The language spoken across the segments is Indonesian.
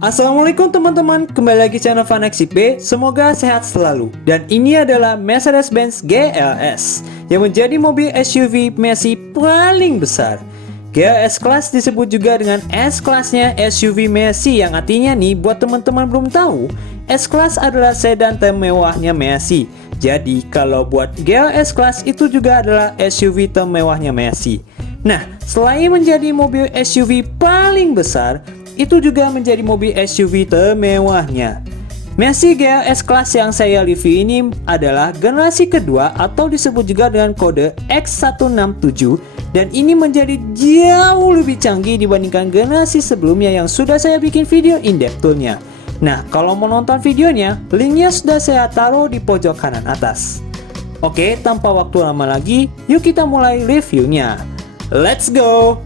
Assalamualaikum teman-teman, kembali lagi channel FunXCP. Semoga sehat selalu. Dan ini adalah Mercedes-Benz GLS yang menjadi mobil SUV Messi paling besar. GLS Class disebut juga dengan S-Classnya SUV Messi, yang artinya nih, buat teman-teman belum tahu, S-Class adalah sedan termewahnya Messi. Jadi kalau buat GLS Class itu juga adalah SUV termewahnya Messi. Nah, selain menjadi mobil SUV paling besar, itu juga menjadi mobil SUV termewahnya. Messi GLS Class yang saya review ini adalah generasi kedua atau disebut juga dengan kode X167, dan ini menjadi jauh lebih canggih dibandingkan generasi sebelumnya yang sudah saya bikin video in-depth tournya. Nah, kalau mau nonton videonya, linknya sudah saya taruh di pojok kanan atas. Oke, tanpa waktu lama lagi, yuk kita mulai reviewnya. Let's go!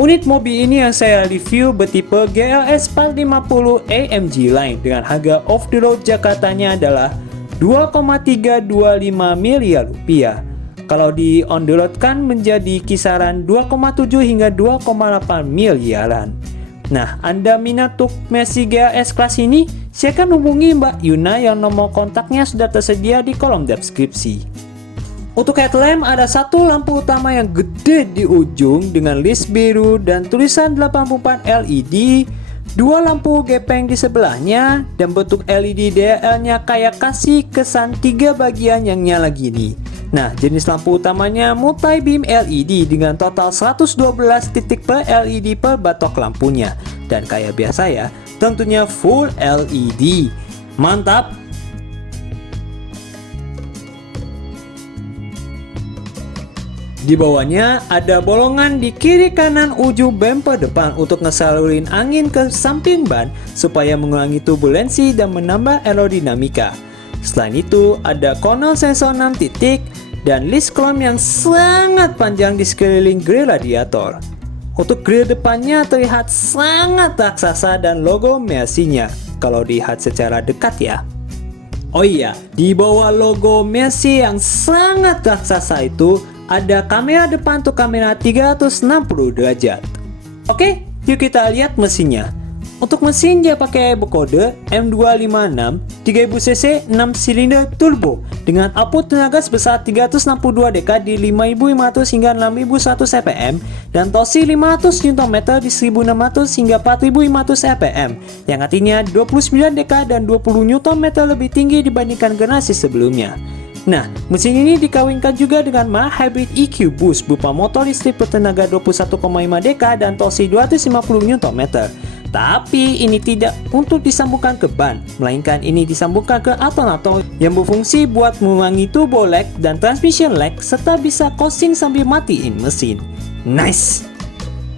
Unit mobil ini yang saya review bertipe GLS 450 AMG Line dengan harga off the road Jakartanya adalah 2,325 miliar rupiah. Kalau di on the road kan menjadi kisaran 2,7 hingga 2,8 miliaran. Nah, Anda minat untuk Messi GLS Class ini? Silakan hubungi Mbak Yuna yang nomor kontaknya sudah tersedia di kolom deskripsi. Untuk headlamp ada satu lampu utama yang gede di ujung dengan list biru dan tulisan 84 LED, dua lampu gepeng di sebelahnya, dan bentuk LED DRL-nya kayak kasih kesan tiga bagian yang nyala gini. Nah, jenis lampu utamanya multi beam LED dengan total 112 titik per LED per batok lampunya, dan kayak biasa ya, tentunya full LED. Mantap! Di bawahnya ada bolongan di kiri kanan ujung bumper depan untuk ngesalurin angin ke samping ban supaya mengurangi turbulensi dan menambah aerodinamika. Selain itu ada corner sensor 6 titik dan list chrome yang sangat panjang di sekeliling grill radiator. Untuk grill depannya terlihat sangat raksasa dan logo Messi-nya kalau dilihat secara dekat ya. Oh iya, di bawah logo Messi yang sangat raksasa itu ada kamera depan untuk kamera 360 derajat. Oke, yuk kita lihat mesinnya. Untuk mesin dia pakai berkode M256 3000cc 6 silinder turbo dengan output tenaga sebesar 362 dk di 5500 hingga 6100 rpm dan torsi 500 Nm di 1600 hingga 4500 rpm, yang artinya 29 dk dan 20 Nm lebih tinggi dibandingkan generasi sebelumnya. Nah, mesin ini dikawinkan juga dengan mild hybrid EQ boost berupa motor listrik bertenaga 21,5 dk dan torsi 250 Nm. Tapi ini tidak untuk disambungkan ke ban, melainkan ini disambungkan ke alternator yang berfungsi buat mengurangi turbo lag dan transmission lag serta bisa coasting sambil matiin mesin. Nice!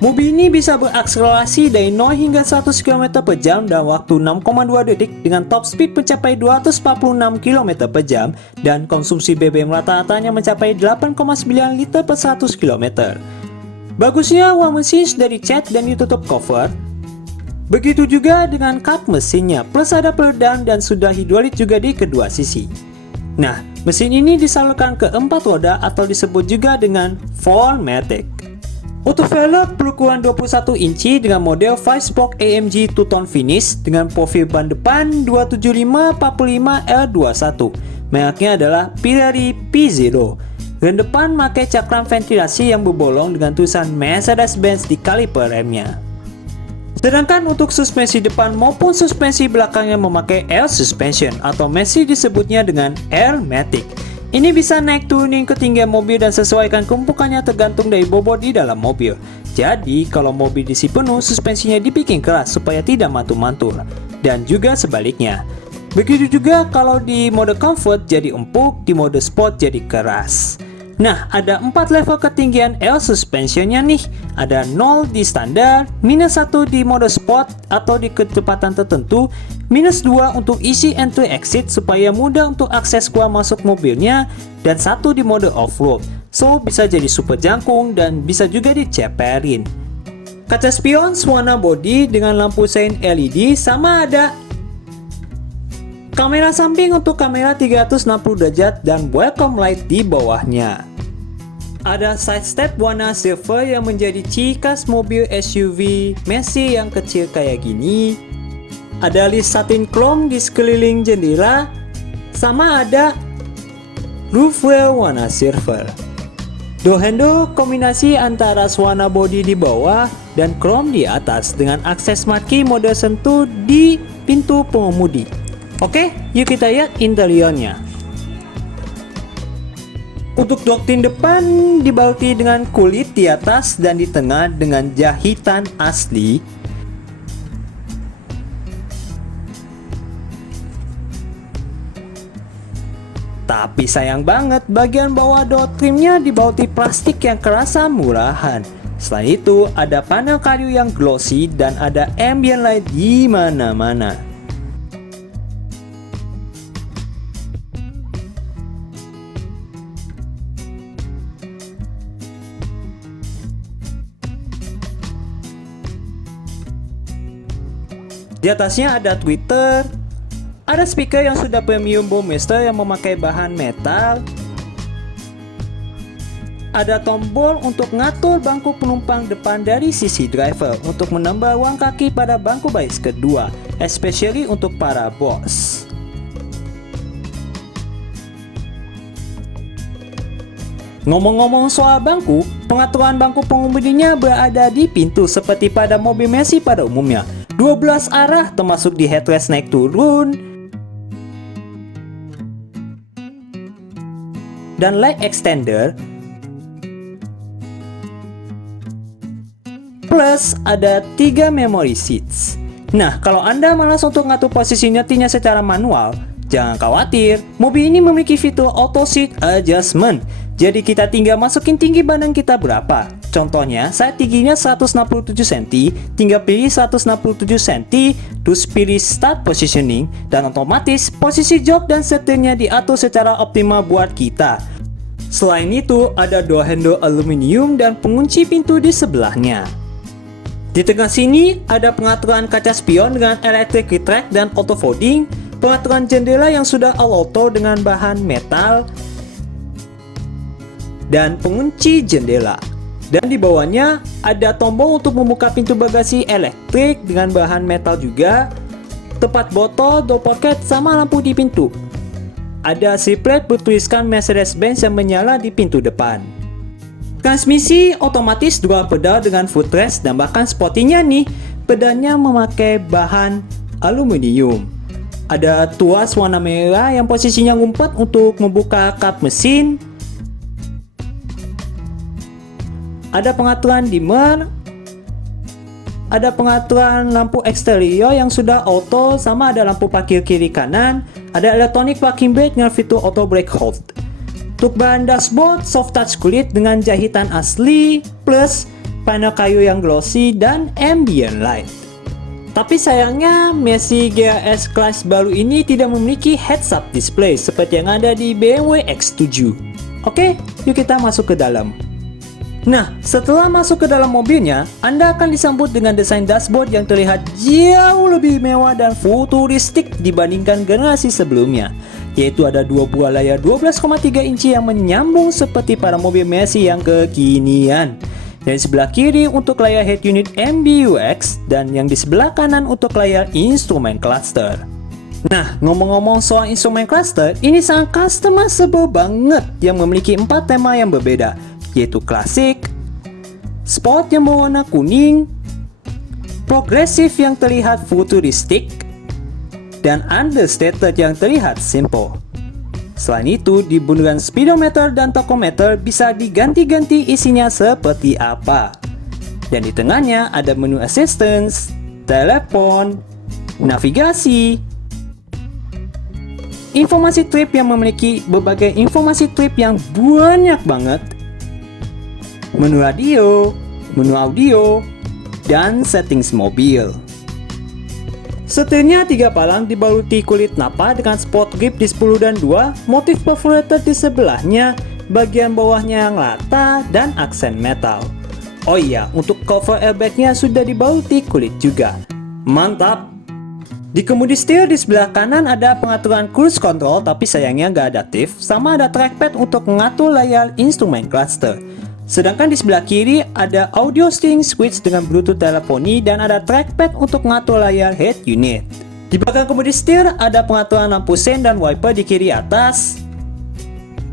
Mobil ini bisa berakselerasi dari 0 hingga 100 km per jam dalam waktu 6,2 detik dengan top speed mencapai 246 km per jam dan konsumsi BBM rata-ratanya mencapai 8,9 liter per 100 km. Bagusnya uang mesin sudah dicat dan ditutup cover. Begitu juga dengan kap mesinnya, plus ada peredam dan sudah hidrolik juga di kedua sisi. Nah, mesin ini disalurkan ke 4 roda atau disebut juga dengan 4MATIC. Untuk velg berukuran 21 inci dengan model 5-spoke AMG two-tone finish dengan profil ban depan 275/45 L21. Mereknya adalah Pirelli P0. Rem depan pakai cakram ventilasi yang berbolong dengan tulisan Mercedes-Benz di kaliper remnya. Sedangkan untuk suspensi depan maupun suspensi belakangnya memakai Air Suspension atau Messi disebutnya dengan Airmatic. Ini bisa naik turunin ketinggian mobil dan sesuaikan tumpukannya tergantung dari bobot di dalam mobil. Jadi kalau mobil diisi penuh, suspensinya dibikin keras supaya tidak mantul-mantul. Dan juga sebaliknya. Begitu juga kalau di mode comfort jadi empuk, di mode sport jadi keras. Nah, ada 4 level ketinggian air suspensionnya nih. Ada 0 di standar, minus 1 di mode sport atau di kecepatan tertentu, minus 2 untuk isi entry exit supaya mudah untuk akses keluar masuk mobilnya, dan 1 di mode off-road. So, bisa jadi super jangkung dan bisa juga diceperin. Kaca spion warna body dengan lampu sein LED sama ada kamera samping untuk kamera 360 derajat dan welcome light di bawahnya. Ada side step warna silver yang menjadi ciri khas mobil SUV Messi yang kecil kayak gini. Ada list satin chrome di sekeliling jendela, sama ada roof rail warna silver. Door handle kombinasi antara warna bodi di bawah dan chrome di atas dengan akses marquee mode sentuh di pintu pengemudi. Oke, yuk kita lihat interiornya. Untuk doktin depan dibaluti dengan kulit di atas dan di tengah dengan jahitan asli. Tapi sayang banget, bagian bawah door trimnya dibaluti plastik yang kerasa murahan. Selain itu, ada panel kayu yang glossy dan ada ambient light di mana-mana. Di atasnya ada tweeter, ada speaker yang sudah premium Burmester yang memakai bahan metal, ada tombol untuk ngatur bangku penumpang depan dari sisi driver untuk menambah ruang kaki pada bangku baris kedua, especially untuk para bos. Ngomong-ngomong soal bangku, pengaturan bangku pengemudinya berada di pintu seperti pada mobil Mercy pada umumnya. 12 arah termasuk di headrest naik turun dan leg extender, plus ada 3 memory seats. Nah, kalau Anda malas untuk ngatur posisi nyetinya secara manual, jangan khawatir, mobil ini memiliki fitur auto seat adjustment. Jadi kita tinggal masukin tinggi badan kita berapa. Contohnya, saya tingginya 167 cm, tinggal pilih 167 cm, terus pilih start positioning, dan otomatis posisi jok dan setirnya diatur secara optimal buat kita. Selain itu, ada door handle aluminium dan pengunci pintu di sebelahnya. Di tengah sini, ada pengaturan kaca spion dengan electric retract dan auto folding, pengaturan jendela yang sudah all auto dengan bahan metal, dan pengunci jendela. Dan di bawahnya ada tombol untuk membuka pintu bagasi elektrik dengan bahan metal juga, tempat botol, door pocket, sama lampu di pintu. Ada seatbelt bertuliskan Mercedes-Benz yang menyala di pintu depan. Transmisi otomatis dual pedal dengan footrest dan bahkan sportinya nih, pedalnya memakai bahan aluminium. Ada tuas warna merah yang posisinya ngumpet untuk membuka kap mesin. Ada pengaturan dimmer, ada pengaturan lampu eksterior yang sudah auto, sama ada lampu parkir kiri kanan, ada electronic parking brake dengan fitur auto brake hold. Untuk bahan dashboard, soft touch kulit dengan jahitan asli, plus panel kayu yang glossy dan ambient light. Tapi sayangnya, Mercy GLS kelas baru ini tidak memiliki heads-up display seperti yang ada di BMW X7. Oke, yuk kita masuk ke dalam. Nah, setelah masuk ke dalam mobilnya, Anda akan disambut dengan desain dashboard yang terlihat jauh lebih mewah dan futuristik dibandingkan generasi sebelumnya, yaitu ada dua buah layar 12,3 inci yang menyambung seperti para mobil Mercy yang kekinian. Dan di sebelah kiri untuk layar head unit MBUX dan yang di sebelah kanan untuk layar instrument cluster. Nah, ngomong-ngomong soal instrument cluster, ini sangat customizable banget yang memiliki 4 tema yang berbeda, yaitu klasik, sport yang berwarna kuning, progresif yang terlihat futuristik, dan understated yang terlihat simple. Selain itu, di bundaran speedometer dan tachometer bisa diganti-ganti isinya seperti apa. Dan di tengahnya ada menu assistance, telepon, navigasi, informasi trip yang memiliki berbagai informasi trip yang banyak banget, menu radio, menu audio, dan settings mobil. Setirnya 3 palang dibaluti kulit napa dengan sport grip di 10 dan 2, motif perforated di sebelahnya, bagian bawahnya yang rata, dan aksen metal. Oh iya, untuk cover airbagnya sudah dibaluti kulit juga. Mantap! Di kemudi setir di sebelah kanan ada pengaturan cruise control tapi sayangnya nggak adaptif, sama ada trackpad untuk mengatur layar instrument cluster. Sedangkan di sebelah kiri ada audio steering switch dengan Bluetooth teleponi dan ada trackpad untuk mengatur layar head unit. Di belakang kemudi setir ada pengaturan lampu sein dan wiper di kiri atas.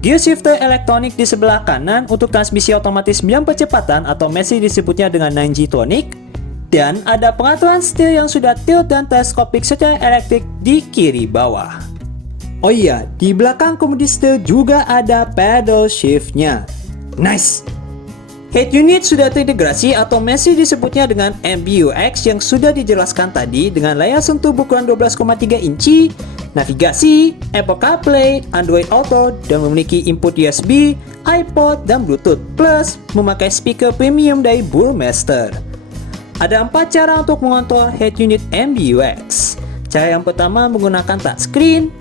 Gear shifter elektronik di sebelah kanan untuk transmisi otomatis 9 percepatan atau masih disebutnya dengan 9G Tronic. Dan ada pengaturan setir yang sudah tilt dan teleskopik secara elektrik di kiri bawah. Oh iya, di belakang kemudi setir juga ada pedal shiftnya. Nice! Head unit sudah terintegrasi atau masih disebutnya dengan MBUX yang sudah dijelaskan tadi dengan layar sentuh berukuran 12,3 inci, navigasi, Apple CarPlay, Android Auto, dan memiliki input USB, iPod, dan Bluetooth, plus memakai speaker premium dari Burmester. Ada 4 cara untuk mengontrol head unit MBUX. Cara yang pertama menggunakan touchscreen,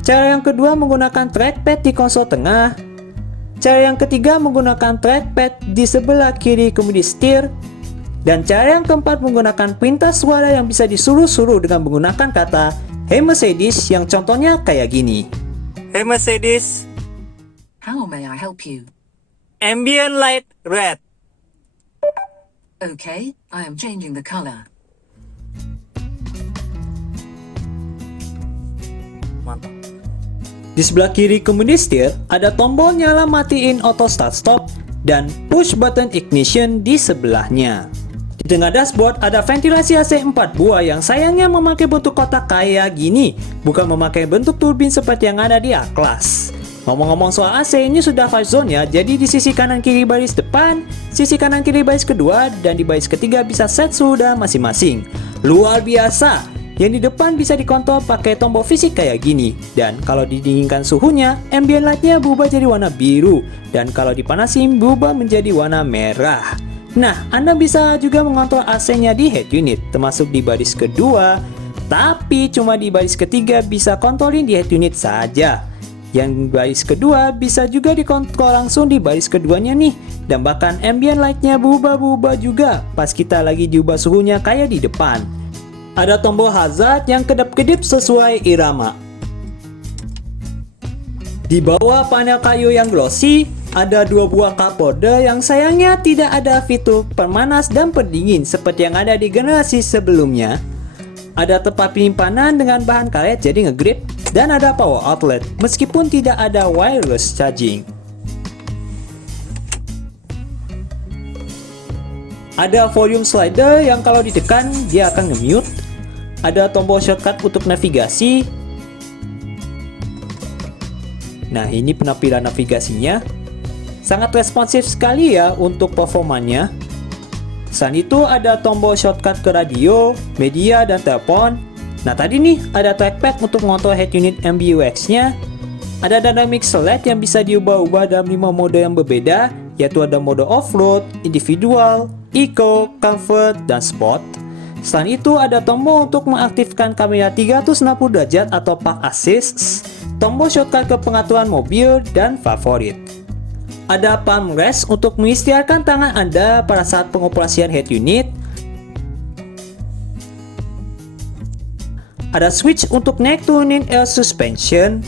cara yang kedua menggunakan trackpad di konsol tengah, cara yang ketiga menggunakan trackpad di sebelah kiri kemudi setir, dan cara yang keempat menggunakan perintah suara yang bisa disuruh-suruh dengan menggunakan kata "Hey Mercedes" yang contohnya kayak gini. Hey Mercedes, How may I help you? ambient light red. Okay, I am changing the color. Mantap. Di sebelah kiri kemudi setir ada tombol nyala matiin auto start stop dan push button ignition di sebelahnya. Di tengah dashboard ada ventilasi AC 4 buah yang sayangnya memakai bentuk kotak kayak gini, bukan memakai bentuk turbin seperti yang ada di A-Class. Ngomong-ngomong soal AC, ini sudah 5 zone ya, jadi di sisi kanan kiri baris depan, sisi kanan kiri baris kedua, dan di baris ketiga bisa set suhu udara masing-masing. Luar biasa! Yang di depan bisa dikontrol pakai tombol fisik kayak gini, dan kalau didinginkan suhunya, ambient light-nya berubah jadi warna biru, dan kalau dipanasin berubah menjadi warna merah. Nah, Anda bisa juga mengontrol AC-nya di head unit, termasuk di baris kedua, tapi cuma di baris ketiga bisa kontrolin di head unit saja. Yang baris kedua bisa juga dikontrol langsung di baris keduanya nih, dan bahkan ambient light-nya berubah-ubah juga pas kita lagi diubah suhunya kayak di depan. Ada tombol hazard yang kedap-kedip sesuai irama. Di bawah panel kayu yang glossy, ada 2 buah cup holder yang sayangnya tidak ada fitur pemanas dan pendingin seperti yang ada di generasi sebelumnya. Ada tempat penyimpanan dengan bahan karet jadi ngegrip, dan ada power outlet meskipun tidak ada wireless charging. Ada volume slider yang kalau ditekan dia akan nge-mute. Ada tombol shortcut untuk navigasi. Nah, ini penampilan navigasinya. Sangat responsif sekali ya untuk performanya. Selain itu ada tombol shortcut ke radio, media, dan telepon. Nah tadi nih ada trackpad untuk mengontrol head unit MBUX-nya. Ada dynamic select yang bisa diubah-ubah dalam 5 mode yang berbeda, yaitu ada mode off-road, individual, eco, comfort, dan sport. Selain itu ada tombol untuk mengaktifkan kamera 360 derajat atau park assist, tombol shortcut ke pengaturan mobil, dan favorit. Ada palm rest untuk mengistirahatkan tangan Anda pada saat pengoperasian head unit. Ada switch untuk naik turunin air suspension.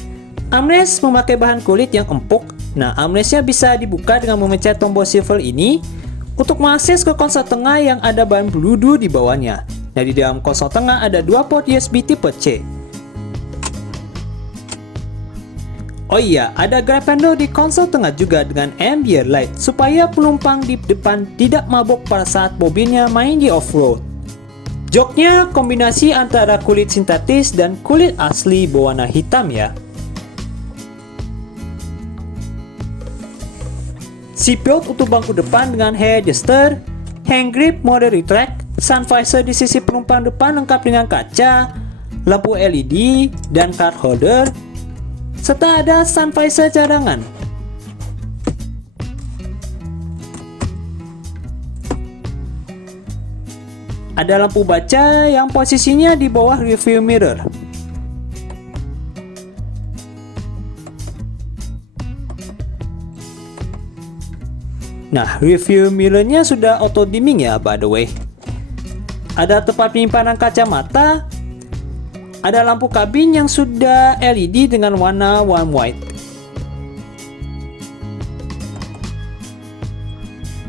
Armrest memakai bahan kulit yang empuk. Nah, armrestnya bisa dibuka dengan memencet tombol swivel ini untuk mengakses ke konsol tengah yang ada bahan beludu di bawahnya. Nah, di dalam konsol tengah ada 2 port USB tipe C. Oh iya, ada grab handle di konsol tengah juga dengan ambient light supaya penumpang di depan tidak mabuk pada saat mobilnya main di off-road. Joknya kombinasi antara kulit sintetis dan kulit asli berwarna hitam ya. Seatbelt untuk bangku depan dengan head adjuster, hand grip mode retract, sun visor di sisi penumpang depan lengkap dengan kaca, lampu LED, dan card holder, serta ada sun visor cadangan. Ada lampu baca yang posisinya di bawah rearview mirror. Nah, rearview mirrornya sudah auto dimming ya by the way. Ada tempat penyimpanan kacamata. Ada lampu kabin yang sudah LED dengan warna warm white.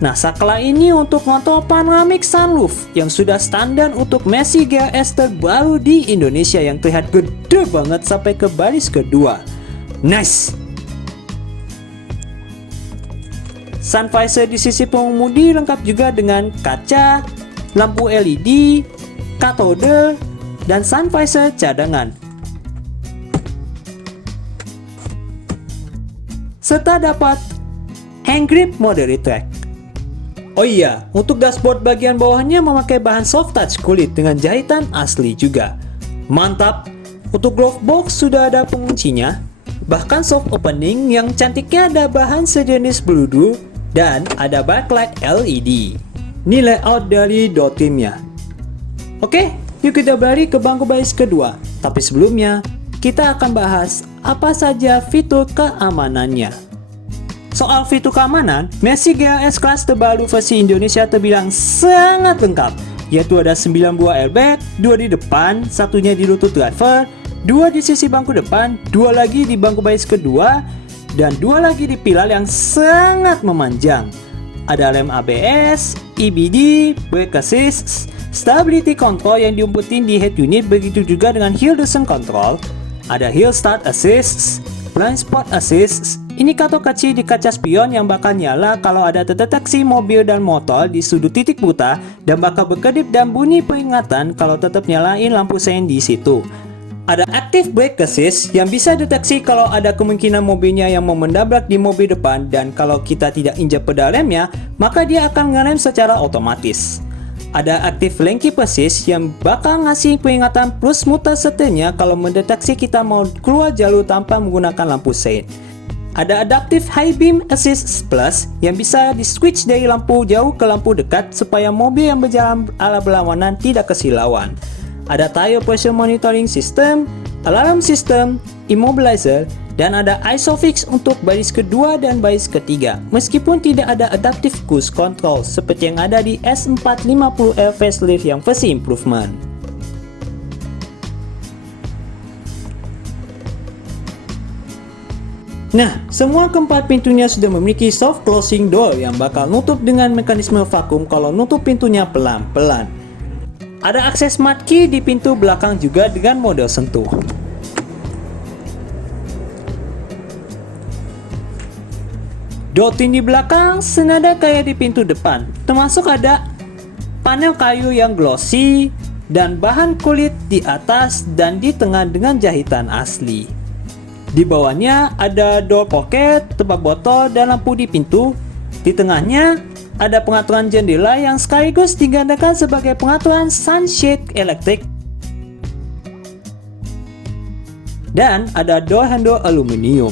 Nah, saklar ini untuk motor panoramic sunroof yang sudah standar untuk Mercy GLS terbaru di Indonesia yang terlihat gede banget sampai ke baris kedua. Nice! Sun visor di sisi pengemudi lengkap juga dengan kaca, lampu LED, katode, dan sun visor cadangan. Serta dapat hand grip mode retract. Oh iya, untuk dashboard bagian bawahnya memakai bahan soft touch kulit dengan jahitan asli juga. Mantap! Untuk glove box sudah ada penguncinya, bahkan soft opening yang cantiknya ada bahan sejenis beludu dan ada backlight LED. Ini layout dari Dotrimnya. Oke, yuk kita berlari ke bangku baris kedua. Tapi sebelumnya, kita akan bahas apa saja fitur keamanannya. Soal fitur keamanan, Mercy GLS kelas terbaru versi Indonesia terbilang sangat lengkap, yaitu ada 9 buah airbag, 2 di depan, satunya di lutut driver, 2 di sisi bangku depan, 2 lagi di bangku baris kedua, dan 2 lagi di pilar yang sangat memanjang. Ada rem ABS, EBD, brake assist, stability control yang diumpetin di head unit, begitu juga dengan hill descent control, ada hill start assist, blind spot assist, indikator kecil di kaca spion yang bakal nyala kalau ada terdeteksi mobil dan motor di sudut titik buta dan bakal berkedip dan bunyi peringatan kalau tetap nyalain lampu sein di situ. Ada active brake assist yang bisa deteksi kalau ada kemungkinan mobilnya yang mau menabrak di mobil depan, dan kalau kita tidak injak pedal remnya, maka dia akan ngerem secara otomatis. Ada active lane keep assist yang bakal ngasih peringatan plus muter setirnya kalau mendeteksi kita mau keluar jalur tanpa menggunakan lampu sein. Ada Adaptive High Beam Assist Plus yang bisa di-switch dari lampu jauh ke lampu dekat supaya mobil yang berjalan arah berlawanan tidak kesilauan. Ada Tire Pressure Monitoring System, Alarm System, Immobilizer, dan ada ISOFIX untuk baris kedua dan baris ketiga, meskipun tidak ada Adaptive Cruise Control seperti yang ada di S450L Facelift yang versi improvement. Nah, semua keempat pintunya sudah memiliki soft closing door yang bakal nutup dengan mekanisme vakum kalau nutup pintunya pelan-pelan. Ada akses smart key di pintu belakang juga dengan mode sentuh. Dotrim di belakang senada kayak di pintu depan, termasuk ada panel kayu yang glossy dan bahan kulit di atas dan di tengah dengan jahitan asli. Di bawahnya ada door pocket, tempat botol, dan lampu di pintu. Di tengahnya ada pengaturan jendela yang sekaligus digandakan sebagai pengaturan sunshade elektrik. Dan ada door handle aluminium.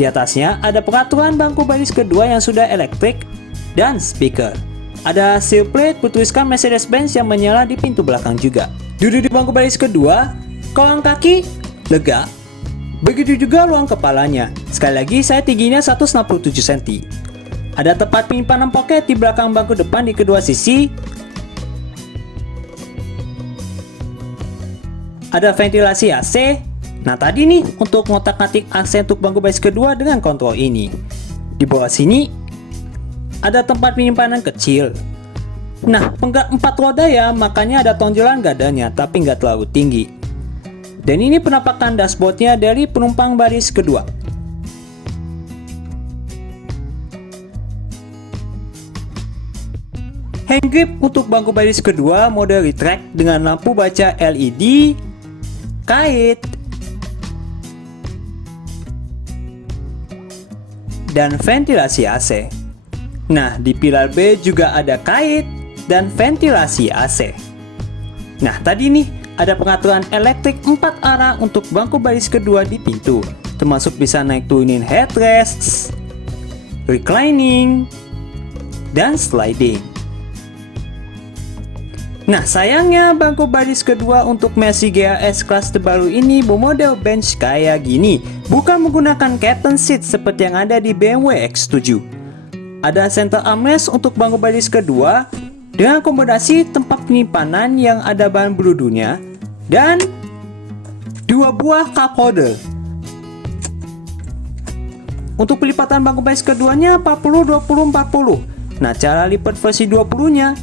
Di atasnya ada pengaturan bangku baris kedua yang sudah elektrik dan speaker. Ada seal plate bertuliskan Mercedes-Benz yang menyala di pintu belakang juga. Duduk di bangku baris kedua, kolang kaki lega. Begitu juga ruang kepalanya. Sekali lagi, saya tingginya 167 cm. Ada tempat penyimpanan pocket di belakang bangku depan di kedua sisi. Ada ventilasi AC. Nah tadi nih, untuk ngotak-ngatik AC untuk bangku baris kedua dengan kontrol ini. Di bawah sini, ada tempat penyimpanan kecil. Nah, penggerak 4 roda ya, makanya ada tonjolan dadanya, tapi nggak terlalu tinggi. Dan ini penampakan dashboardnya dari penumpang baris kedua. Hand grip untuk bangku baris kedua mode retract dengan lampu baca LED, kait, dan ventilasi AC. Nah, di pilar B juga ada kait dan ventilasi AC. Nah, tadi nih ada pengaturan elektrik 4 arah untuk bangku baris kedua di pintu, termasuk bisa naik turunin headrests, reclining, dan sliding. Nah, sayangnya bangku baris kedua untuk Mercy GLS kelas terbaru ini bermodel bench kayak gini, bukan menggunakan captain seat seperti yang ada di BMW X7. Ada center armrest untuk bangku baris kedua dengan akomodasi tempat penyimpanan yang ada bahan beludunya dan 2 buah cup holder. Untuk pelipatan bangku baris keduanya 40-20-40. Nah, cara lipat versi 20-nya,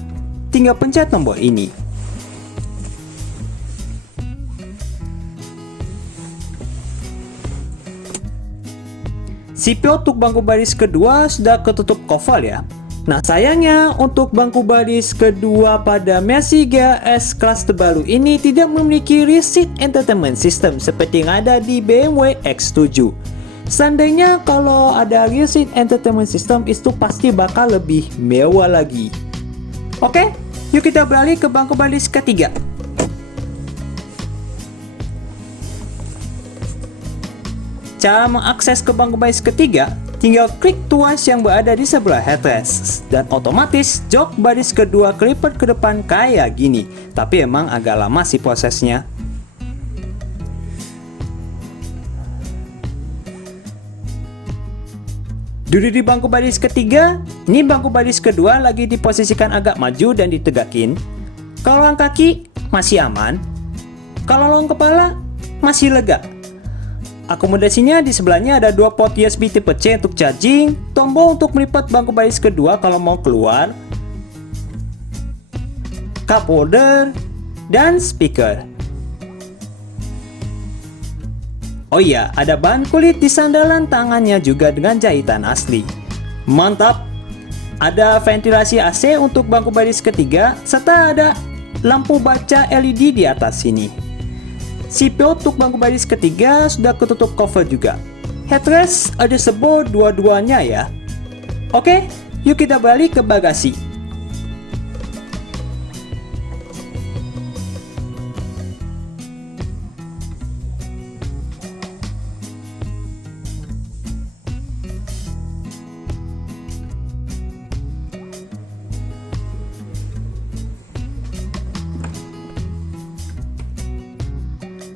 tinggal pencet tombol ini. CPU untuk bangku baris kedua sudah ketutup cover ya. Nah, sayangnya untuk bangku baris kedua pada Mercy GLS kelas terbaru ini tidak memiliki rear seat entertainment system seperti yang ada di BMW X7. Seandainya kalau ada rear seat entertainment system, itu pasti bakal lebih mewah lagi. Oke, yuk kita beralih ke bangku baris ketiga. Cara mengakses ke bangku baris ketiga, tinggal klik tuas yang berada di sebelah headrest, dan otomatis jok baris kedua kelipat ke depan kayak gini. Tapi emang agak lama sih prosesnya. Duduk di bangku baris ketiga, ini bangku baris kedua lagi diposisikan agak maju dan ditegakin. Kalau angkat kaki masih aman, kalau long kepala masih lega. Akomodasinya di sebelahnya ada dua port USB tipe C untuk charging, tombol untuk melipat bangku baris kedua kalau mau keluar, cup holder, dan speaker. Oh iya, ada bahan kulit di sandalan tangannya juga dengan jahitan asli. Mantap! Ada ventilasi AC untuk bangku baris ketiga, serta ada lampu baca LED di atas sini. CPU untuk bangku baris ketiga sudah ketutup cover juga. Headrest ada sebor dua-duanya ya. Oke, yuk kita balik ke bagasi.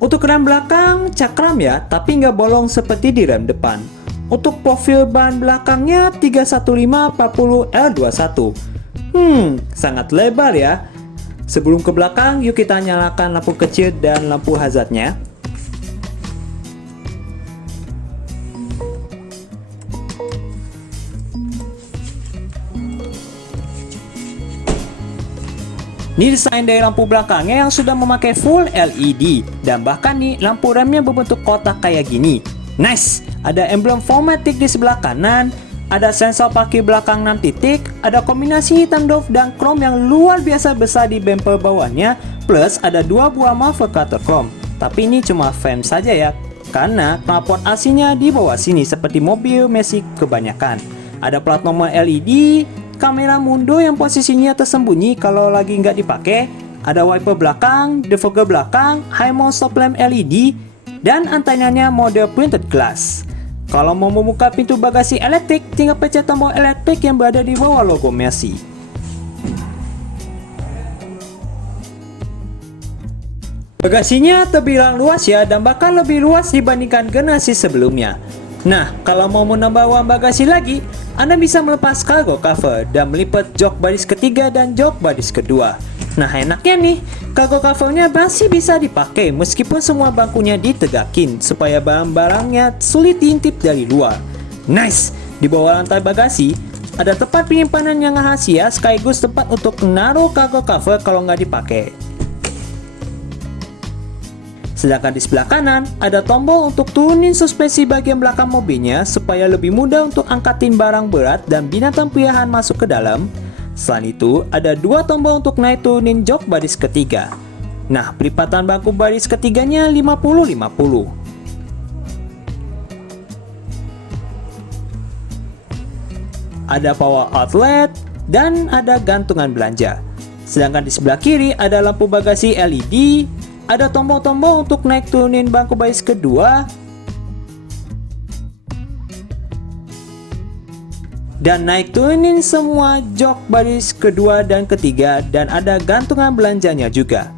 Untuk rem belakang cakram ya, tapi nggak bolong seperti di rem depan. Untuk profil ban belakangnya 315/40L21. Sangat lebar ya. Sebelum ke belakang, yuk kita nyalakan lampu kecil dan lampu hazardnya. Ini desain dari lampu belakangnya yang sudah memakai full LED, dan bahkan nih lampu remnya berbentuk kotak kayak gini. Nice! Ada emblem 4matic di sebelah kanan, ada sensor parkir belakang 6 titik, ada kombinasi hitam doff dan chrome yang luar biasa besar di bumper bawahnya, plus ada dua buah muffler cutter chrome. Tapi ini cuma frame saja ya, karena knalpot aslinya di bawah sini seperti mobil Mercy kebanyakan. Ada plat nomor LED, kamera mundur yang posisinya tersembunyi kalau lagi nggak dipakai, ada wiper belakang, defogger belakang, high mount stop lamp LED, dan antenanya model printed glass. Kalau mau membuka pintu bagasi elektrik, tinggal pencet tombol elektrik yang berada di bawah logo Mercy. Bagasinya terbilang luas ya, dan bahkan lebih luas dibandingkan generasi sebelumnya. Nah, kalau mau menambah ruang bagasi lagi, Anda bisa melepas cargo cover dan melipat jok baris ketiga dan jok baris kedua. Nah, enaknya nih, cargo covernya masih bisa dipakai meskipun semua bangkunya ditegakin supaya barang-barangnya sulit diintip dari luar. Nice! Di bawah lantai bagasi, ada tempat penyimpanan yang rahasia sekaligus tempat untuk menaruh cargo cover kalau nggak dipakai. Sedangkan di sebelah kanan, ada tombol untuk turunin suspensi bagian belakang mobilnya supaya lebih mudah untuk angkatin barang berat dan binatang peliharaan masuk ke dalam. Selain itu, ada dua tombol untuk naik turunin jok baris ketiga. Nah, pelipatan bangku baris ketiganya 50-50. Ada power outlet dan ada gantungan belanja. Sedangkan di sebelah kiri ada lampu bagasi LED, ada tombol-tombol untuk naik turunin bangku baris kedua, dan naik turunin semua jok baris kedua dan ketiga, dan ada gantungan belanjanya juga.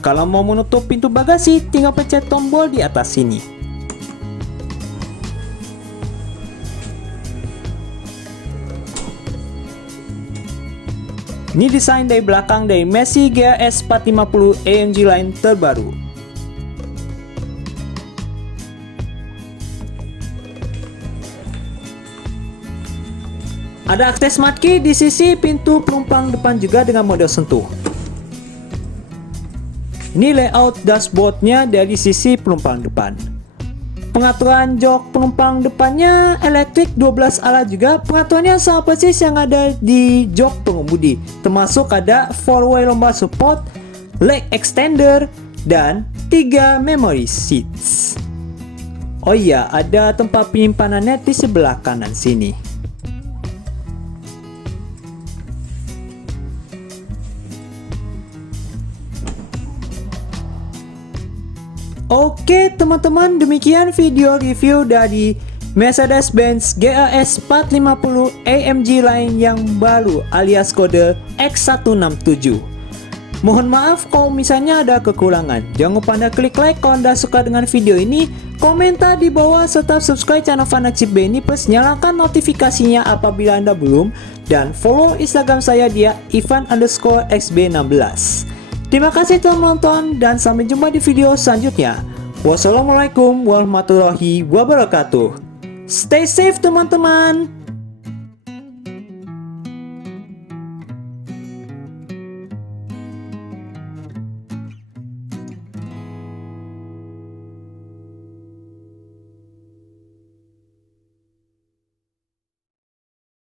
Kalau mau menutup pintu bagasi, tinggal pencet tombol di atas sini. Ini desain dari belakang dari Mercy GLS 450 AMG line terbaru. Ada akses smart key di sisi pintu penumpang depan juga dengan mode sentuh. Ini layout dashboardnya dari sisi penumpang depan. Pengaturan jok penumpang depannya elektrik 12 alat juga. Pengaturannya sama persis yang ada di jok pengemudi, termasuk ada 4-way lumbar support, leg extender, dan 3 memory seats. Oh iya, ada tempat penyimpanannya di sebelah kanan sini. Oke teman-teman, demikian video review dari Mercedes-Benz GLS 450 AMG Line yang baru alias kode X167. Mohon maaf kalau misalnya ada kekurangan. Jangan lupa Anda klik like kalau Anda suka dengan video ini, komentar di bawah, serta subscribe channel Fanatic BNI plus nyalakan notifikasinya apabila Anda belum, dan follow Instagram saya dia Ivan_XB16. Terima kasih telah menonton dan sampai jumpa di video selanjutnya. Wassalamualaikum warahmatullahi wabarakatuh. Stay safe teman-teman.